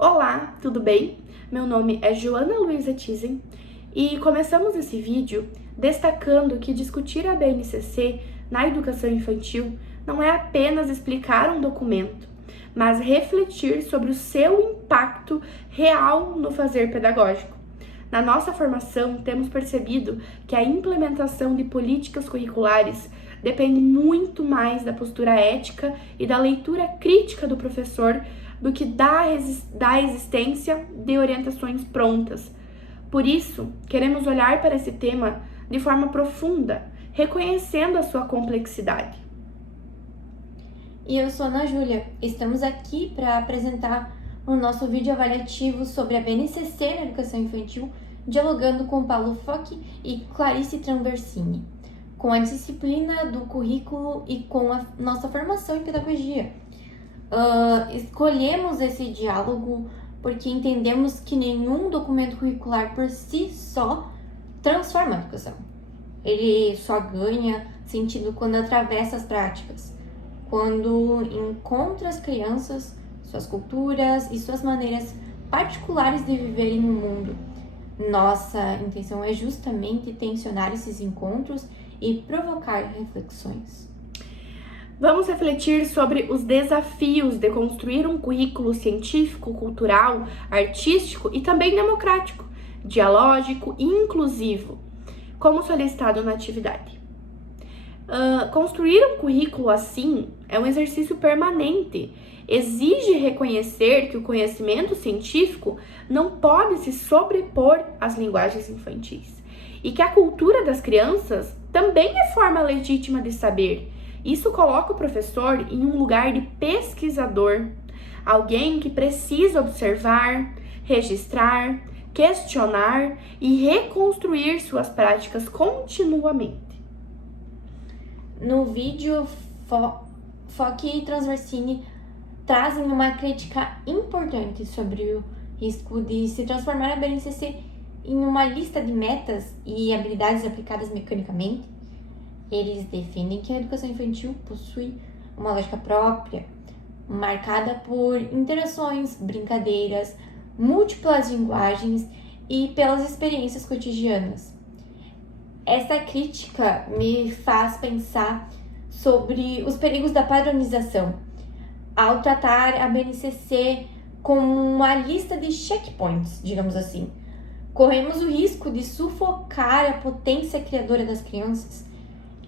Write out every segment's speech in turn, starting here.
Olá, tudo bem? Meu nome é Joana Luiza Tizen e começamos esse vídeo destacando que discutir a BNCC na educação infantil não é apenas explicar um documento, mas refletir sobre o seu impacto real no fazer pedagógico. Na nossa formação, temos percebido que a implementação de políticas curriculares depende muito mais da postura ética e da leitura crítica do professor do que da existência de orientações prontas. Por isso, queremos olhar para esse tema de forma profunda, reconhecendo a sua complexidade. E eu sou Ana Júlia. Estamos aqui para apresentar o nosso vídeo avaliativo sobre a BNCC na educação infantil, dialogando com Paulo Foch e Clarice Transversini, com a disciplina do currículo e com a nossa formação em pedagogia. Escolhemos esse diálogo porque entendemos que nenhum documento curricular por si só transforma a educação. Ele só ganha sentido quando atravessa as práticas, quando encontra as crianças, suas culturas e suas maneiras particulares de viverem no mundo. Nossa intenção é justamente tensionar esses encontros e provocar reflexões. Vamos refletir sobre os desafios de construir um currículo científico, cultural, artístico e também democrático, dialógico e inclusivo, como solicitado na atividade. Construir um currículo assim é um exercício permanente. Exige reconhecer que o conhecimento científico não pode se sobrepor às linguagens infantis e que a cultura das crianças também é forma legítima de saber. Isso coloca o professor em um lugar de pesquisador, alguém que precisa observar, registrar, questionar e reconstruir suas práticas continuamente. No vídeo, Foch e Transversini trazem uma crítica importante sobre o risco de se transformar a BNCC em uma lista de metas e habilidades aplicadas mecanicamente. Eles defendem que a educação infantil possui uma lógica própria, marcada por interações, brincadeiras, múltiplas linguagens e pelas experiências cotidianas. Essa crítica me faz pensar sobre os perigos da padronização, ao tratar a BNCC como uma lista de checkpoints, digamos assim. Corremos o risco de sufocar a potência criadora das crianças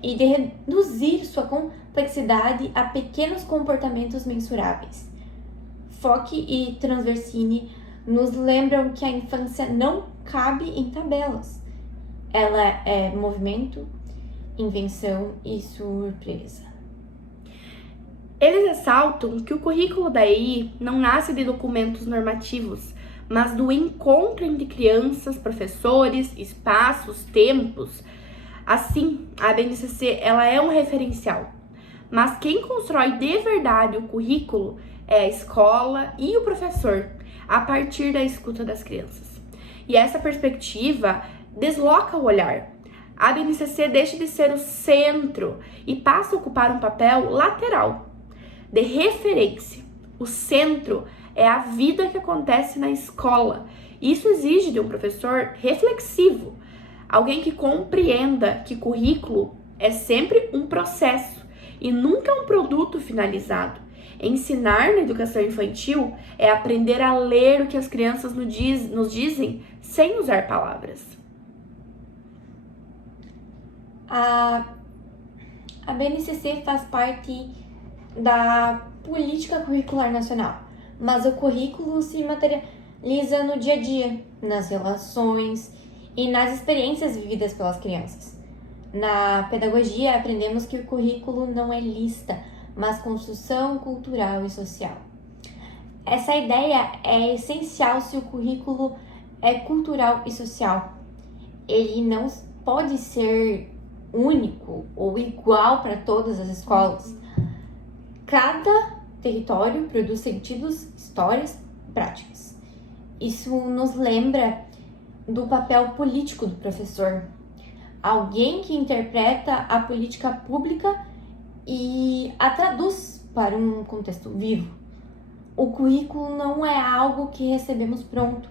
e de reduzir sua complexidade a pequenos comportamentos mensuráveis. Foch e Transversini nos lembram que a infância não cabe em tabelas. Ela é movimento, invenção e surpresa. Eles ressaltam que o currículo da EI não nasce de documentos normativos, mas do encontro entre crianças, professores, espaços, tempos. Assim, a BNCC ela é um referencial, mas quem constrói de verdade o currículo é a escola e o professor, a partir da escuta das crianças. E essa perspectiva desloca o olhar. A BNCC deixa de ser o centro e passa a ocupar um papel lateral, de referência. O centro é a vida que acontece na escola. Isso exige de um professor reflexivo, alguém que compreenda que currículo é sempre um processo e nunca um produto finalizado. Ensinar na educação infantil é aprender a ler o que as crianças nos dizem sem usar palavras. A BNCC faz parte da política curricular nacional, mas o currículo se materializa no dia a dia, nas relações e nas experiências vividas pelas crianças. Na pedagogia, aprendemos que o currículo não é lista, mas construção cultural e social. Essa ideia é essencial se o currículo é cultural e social. Ele não pode ser único ou igual para todas as escolas. Cada território produz sentidos, histórias e práticas. Isso nos lembra do papel político do professor, alguém que interpreta a política pública e a traduz para um contexto vivo. o currículo não é algo que recebemos pronto,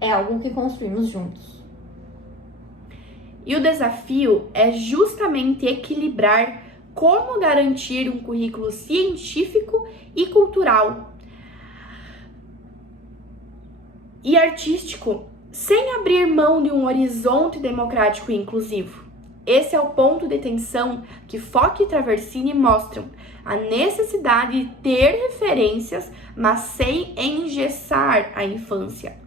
é algo que construímos juntos. E o desafio é justamente equilibrar como garantir um currículo científico e cultural e artístico sem abrir mão de um horizonte democrático e inclusivo. Esse é o ponto de tensão que Fock e Traversini mostram, a necessidade de ter referências, mas sem engessar a infância.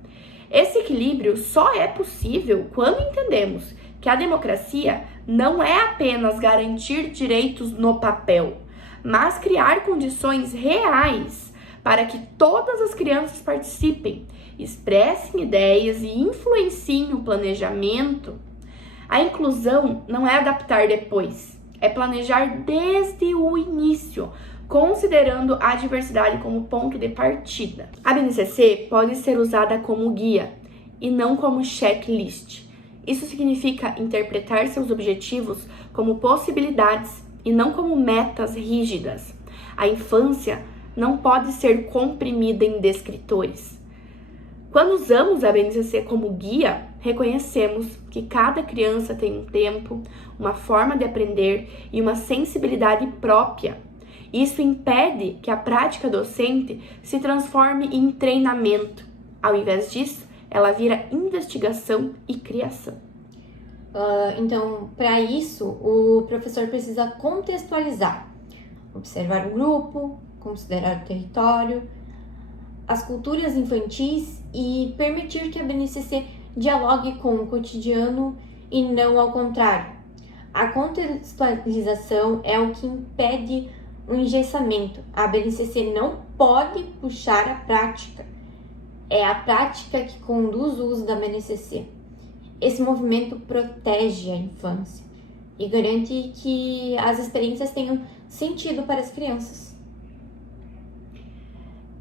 Esse equilíbrio só é possível quando entendemos que a democracia não é apenas garantir direitos no papel, mas criar condições reais para que todas as crianças participem, expressem ideias e influenciem o planejamento. A inclusão não é adaptar depois, é planejar desde o início, considerando a diversidade como ponto de partida. A BNCC pode ser usada como guia e não como checklist. Isso significa interpretar seus objetivos como possibilidades e não como metas rígidas. A infância não pode ser comprimida em descritores. Quando usamos a BNCC como guia, reconhecemos que cada criança tem um tempo, uma forma de aprender e uma sensibilidade própria. Isso impede que a prática docente se transforme em treinamento. Ao invés disso, ela vira investigação e criação. Então, para isso, o professor precisa contextualizar, observar o grupo, considerar o território, as culturas infantis e permitir que a BNCC dialogue com o cotidiano e não ao contrário. A contextualização é o que impede o engessamento. A BNCC não pode puxar a prática. É a prática que conduz o uso da BNCC. Esse movimento protege a infância e garante que as experiências tenham sentido para as crianças.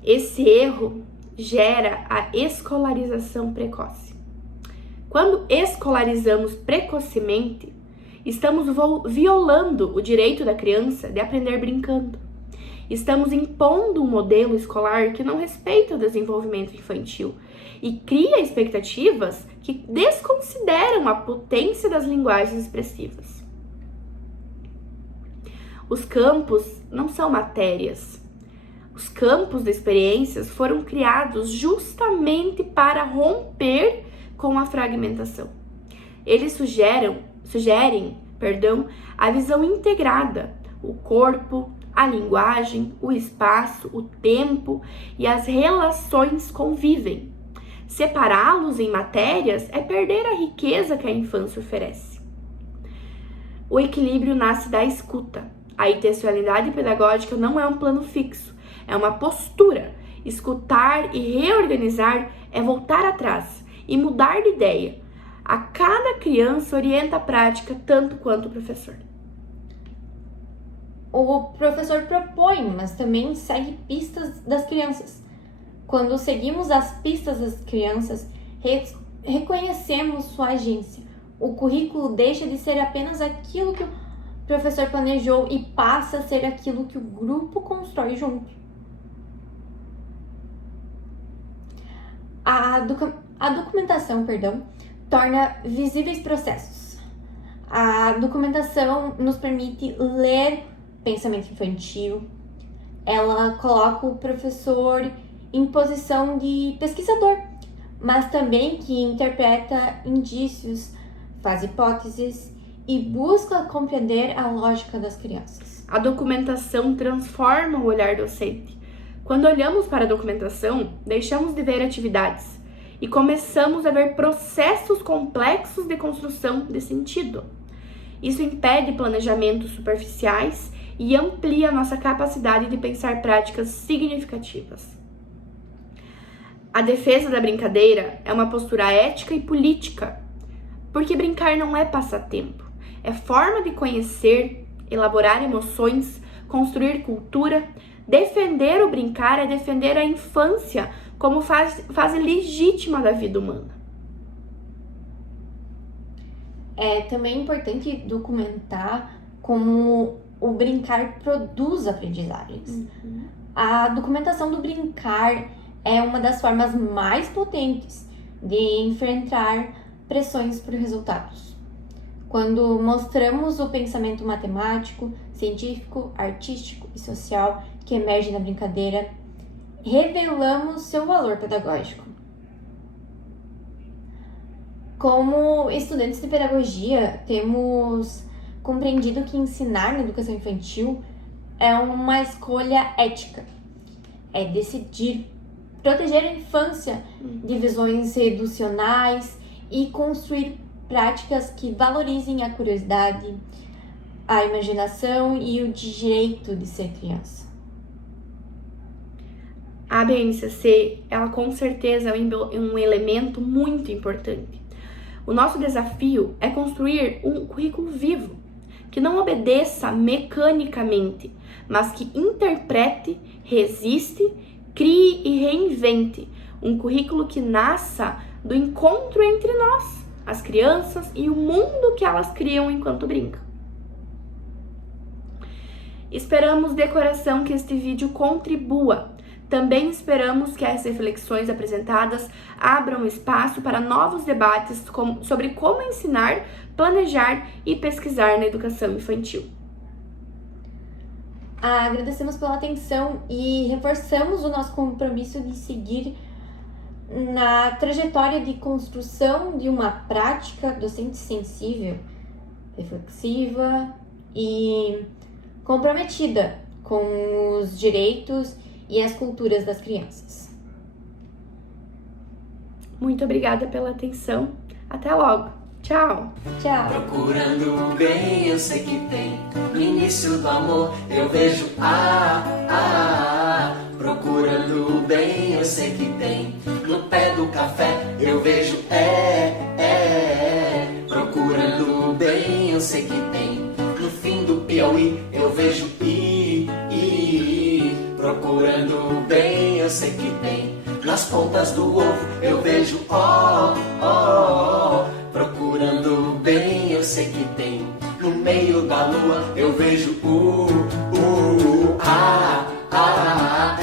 Esse erro gera a escolarização precoce. Quando escolarizamos precocemente, estamos violando o direito da criança de aprender brincando. Estamos impondo um modelo escolar que não respeita o desenvolvimento infantil e cria expectativas que desconsideram a potência das linguagens expressivas. Os campos não são matérias. Os campos de experiências foram criados justamente para romper com a fragmentação. Eles sugerem, a visão integrada, o corpo, a linguagem, o espaço, o tempo e as relações convivem. Separá-los em matérias é perder a riqueza que a infância oferece. O equilíbrio nasce da escuta. A intencionalidade pedagógica não é um plano fixo, é uma postura. Escutar e reorganizar é voltar atrás e mudar de ideia. A cada criança orienta a prática tanto quanto o professor. O professor propõe, mas também segue pistas das crianças. Quando seguimos as pistas das crianças, reconhecemos sua agência. O currículo deixa de ser apenas aquilo que o professor planejou e passa a ser aquilo que o grupo constrói junto. A documentação, torna visíveis processos. A documentação nos permite ler pensamento infantil. Ela coloca o professor em posição de pesquisador, mas também que interpreta indícios, faz hipóteses e busca compreender a lógica das crianças. A documentação transforma o olhar docente. Quando olhamos para a documentação, deixamos de ver atividades e começamos a ver processos complexos de construção de sentido. Isso impede planejamentos superficiais e amplia nossa capacidade de pensar práticas significativas. A defesa da brincadeira é uma postura ética e política, porque brincar não é passatempo, é forma de conhecer, elaborar emoções, construir cultura. Defender o brincar é defender a infância como fase legítima da vida humana. É também importante documentar como o brincar produz aprendizagens. A documentação do brincar é uma das formas mais potentes de enfrentar pressões por resultados. Quando mostramos o pensamento matemático, científico, artístico e social que emerge na brincadeira, revelamos seu valor pedagógico. Como estudantes de pedagogia, temos compreendido que ensinar na educação infantil é uma escolha ética. É decidir proteger a infância de visões reducionais e construir práticas que valorizem a curiosidade, a imaginação e o direito de ser criança. A BNCC, ela com certeza é um elemento muito importante. O nosso desafio é construir um currículo vivo, que não obedeça mecanicamente, mas que interprete, resiste, crie e reinvente um currículo que nasça do encontro entre nós, as crianças, e o mundo que elas criam enquanto brincam. Esperamos de coração que este vídeo contribua. Também esperamos que as reflexões apresentadas abram espaço para novos debates sobre como ensinar, planejar e pesquisar na educação infantil. Agradecemos pela atenção e reforçamos o nosso compromisso de seguir na trajetória de construção de uma prática docente sensível, reflexiva e comprometida com os direitos e as culturas das crianças. Muito obrigada pela atenção. Até logo. Tchau. Tchau. Procurando o bem, eu sei que tem. No início do amor, eu vejo Procurando o bem, eu sei que tem. No pé do café, eu vejo Procurando o bem, eu sei que tem. No fim do Piauí, eu vejo Procurando o bem, eu sei que tem. Nas pontas do ovo, eu vejo Procurando o bem, eu sei que tem. No meio da lua, eu vejo I, I,